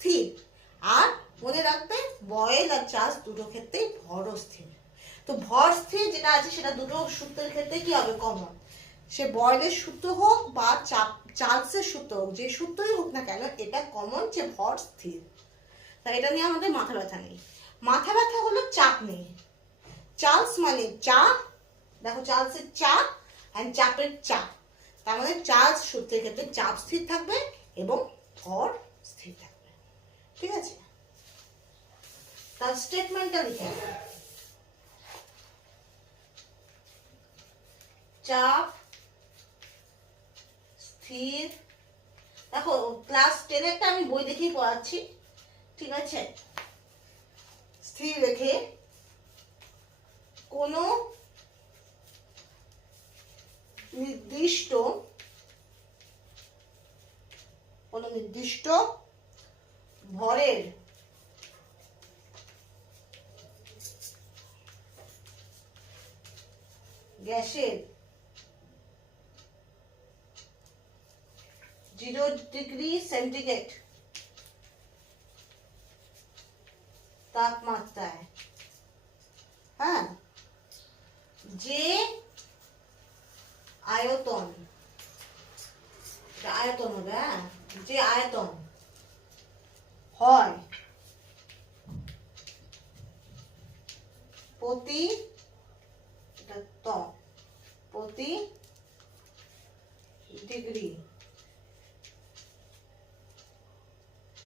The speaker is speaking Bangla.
স্থির। আর মনে রাখবে বয়েল আর চার্লস দুটো ক্ষেত্রেই ভরও স্থির। তো ভর স্থির যেটা আছে সেটা দুটো সূত্রের ক্ষেত্রে কি হবে? কমন। সে বয়েলের সূত্র হোক বা চার্লসের সূত্র হোক, যে সূত্রই হোক না কেন, এটা কমন যে ভর স্থির। তাই এটা নিয়ে আমাদের মাথা ব্যথা নেই। মাথা ব্যথা হলো চাপ নেই। চার্লস মানে চাপ, দেখো চার্লসের চাপ অ্যান্ড চাপের চাপ, তার মানে চার্লস সূত্রের ক্ষেত্রে চাপ স্থির থাকবে এবং ভর স্থির থাকবে। ঠিক আছে, তার স্টেটমেন্টটা লিখে নেবে। চাপ স্থির, দেখো ক্লাস 10-এরটা আমি বই দেখেই পড়াচ্ছি, ঠিক আছে? স্থির রেখে কোনো নির্দিষ্ট ভরের গ্যাসের 0 ডিগ্রি সেন্টিগ্রেড তাপমাত্রায়, হ্যাঁ, যে আয়তন, আয়তন হবে, হ্যাঁ, যে আয়তন হয় প্রতি ডিগ্রি